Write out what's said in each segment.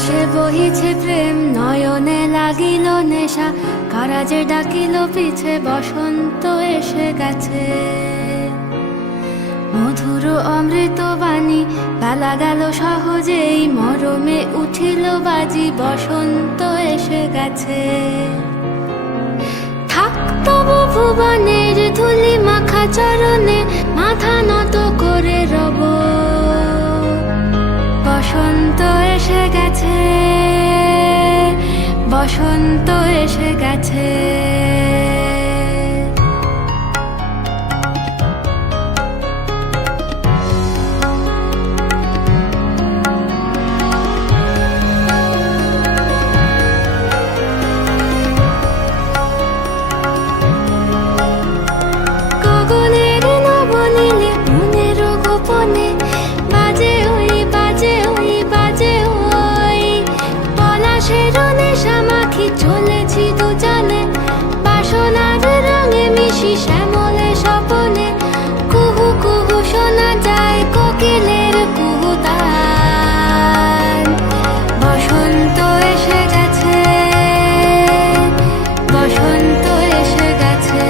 বাতাসে বহিছে প্রেম, নয়নে লাগিল নেশা, কারাজে ডাকিল পিছে, বসন্ত এসে গেছে। মধুর অমৃত বাণী, বেলা গেল সহজেই, মরমে উঠিল বাজি, বসন্ত এসে গেছে। থাক তবু ভুবনের ধুলি মাখা চরণে, মাথা নত করে রব। বসন্ত এসে গেছে, বসন্ত এসে গেছে। গগনের নবনীলে মনের গোপনে, বাজে ওই বাজে ওই বাজে ওই, পলাশের নেশা মাখি চলেছি দুজনে, বাসনার রঙে মিশি শ্যামলে স্বপনে। কুহু কুহু শোনা যায় কোকিলের কুহুতান। বসন্ত এসে গেছে, বসন্ত এসে গেছে।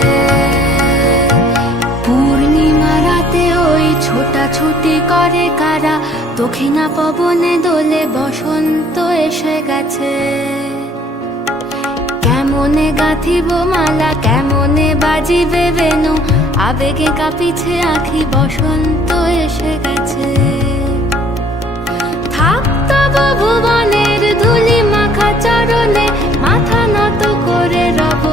পূর্ণিমা রাতে ওই ছোটাছুটি করে কারা, দক্ষিণা পবনে দোলে, বসন্ত এসে গেছে। কেমনে গাঁথিব মালা, কেমনে বাজিবে বেনু, আবেগে কাঁপিছে আঁখি, বসন্ত এসে গেছে। থাক তবু ভুবনের ধুলি মাখা চরণে, মাথা নত করে রব।